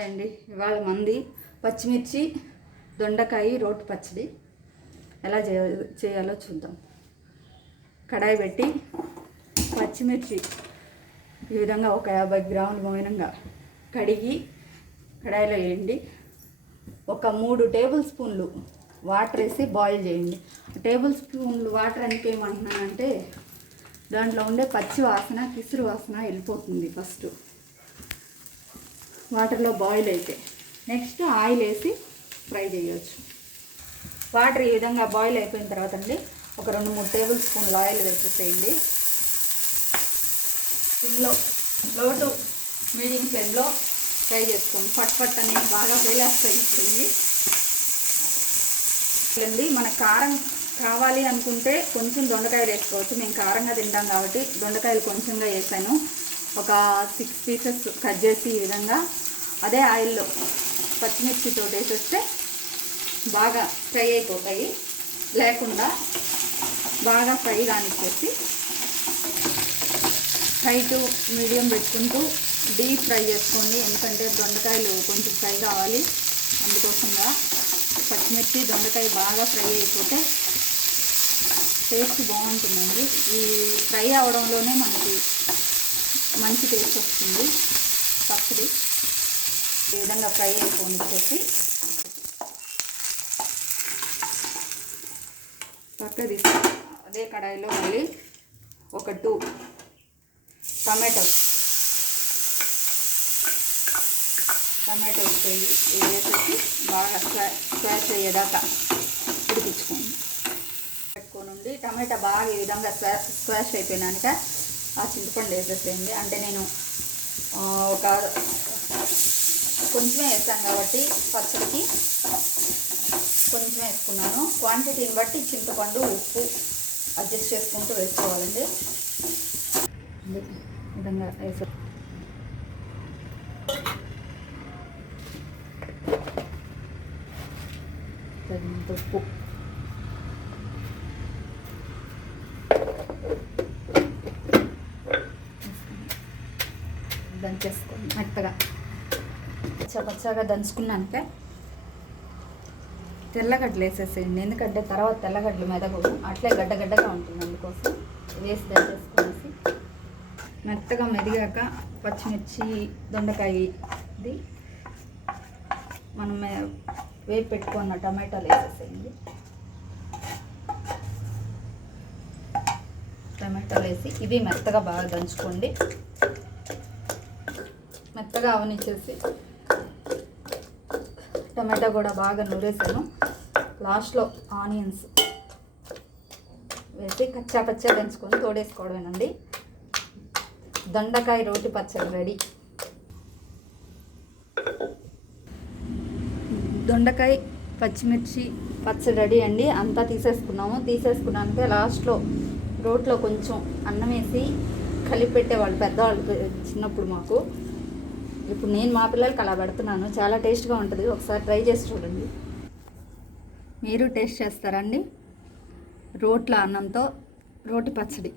అండి ఇవాళ మంది పచ్చిమిర్చి దొండకాయ రోటి పచ్చడి ఎలా చేయాలో చూద్దాం. కడాయి పెట్టి పచ్చిమిర్చి ఈ విధంగా ఒక 50 గ్రాముల మోయినంగా కడిగి కడాయిలో వేయండి. ఒక 3 టేబుల్ స్పూన్లు వాటర్ వేసి బాయిల్ చేయండి. టేబుల్ స్పూన్లు వాటర్ ఎందుకు ఏమంటున్నానంటే దాంట్లో ఉండే పచ్చి వాసన కిసురు వాసన వెళ్ళిపోతుంది ఫస్ట్ వాటర్లో బాయిల్ అయితే. నెక్స్ట్ ఆయిల్ వేసి ఫ్రై చేయవచ్చు. వాటర్ ఈ విధంగా బాయిల్ అయిపోయిన తర్వాత అండి ఒక 2-3 టేబుల్ స్పూన్లు ఆయిల్ వేసేసేయండి. లో టు మీడియం ఫ్లేమ్లో ఫ్రై చేసుకోండి. పట్ అనేది బాగా వేలేస్తాయి. ఇప్పుడు మన కారం కావాలి అనుకుంటే కొంచెం దొండకాయలు వేసుకోవచ్చు. మేము కారంగా తింటాం కాబట్టి దొండకాయలు కొంచెంగా వేసాను. ఒక 6 పీసెస్ కట్ చేసి ఈ విధంగా అదే ఆయిల్లో పచ్చిమిర్చితో వేసేస్తే బాగా ఫ్రై అయిపోతాయి. లేకుండా బాగా ఫ్రై కానిచ్చేసి హై టు మీడియం పెట్టుకుంటూ డీప్ ఫ్రై చేసుకోండి. ఎందుకంటే దొండకాయలు కొంచెం ఫ్రై కావాలి. అందుకోసంగా పచ్చిమిర్చి దొండకాయ బాగా ఫ్రై అయిపోతే టేస్ట్ బాగుంటుందండి. ఈ ఫ్రై అవడంలోనే మనకి మంచి టేస్ట్ వస్తుంది పచ్చడి. ఈ విధంగా ఫ్రై అయిపోనిచ్చేసి పక్క తీసి అదే కడాయిలో మళ్ళీ ఒక 2 టమాటోస్ వేసేసి బాగా స్క్వాష్ అయ్యేదాకా ఉడికించుకోండి. పెట్టుకోనండి. టమాటా బాగా ఈ విధంగా స్క్వాష్ అయిపోయినాక ఆ చింతపండు వేసేసేయండి. అంటే నేను ఒక కొంచెమే వేస్తాను కాబట్టి పచ్చడికి కొంచెం వేసుకున్నాను. క్వాంటిటీని బట్టి చింతపండు ఉప్పు అడ్జస్ట్ చేసుకుంటూ వేసుకోవాలండి. ఈ విధంగా వేసే తగినంత ఉప్పు దంచేసుకోండి. మెత్తగా పచ్చగా దంచుకున్నాక తెల్లగడ్డలు వేసేసేయండి. ఎందుకంటే తర్వాత తెల్లగడ్డలు మెదగవు, అట్లే గడ్డగా ఉంటుంది. అందుకోసం వేసి దంచేసుకునేసి మెత్తగా మెదిగాక పచ్చిమిర్చి దొండకాయది మనం వేసి పెట్టుకున్న టమాటాలు వేసేసేయండి. టమాటాలు వేసి ఇవి మెత్తగా బాగా దంచుకోండి. మెత్తగా అవనిచ్చేసి టమాటా కూడా బాగా నూరేసాను. లాస్ట్లో ఆనియన్స్ వేసి కచ్చా దంచుకొని తోడేసుకోవడమేనండి. దొండకాయ రోటి పచ్చడి రెడీ. దొండకాయ పచ్చిమిర్చి పచ్చడి రెడీ అండి. అంతా తీసేసుకున్నాక లాస్ట్లో రోట్లో కొంచెం అన్నం వేసి కలిపి పెట్టేవాళ్ళు పెద్దవాళ్ళు చిన్నప్పుడు మాకు. ఇప్పుడు నేను మా పిల్లలకి అలా పెడుతున్నాను. చాలా టేస్ట్గా ఉంటుంది. ఒకసారి ట్రై చేసి చూడండి. మీరు టేస్ట్ చేస్తారండి. రోట్ల అన్నంతో రోటి పచ్చడి.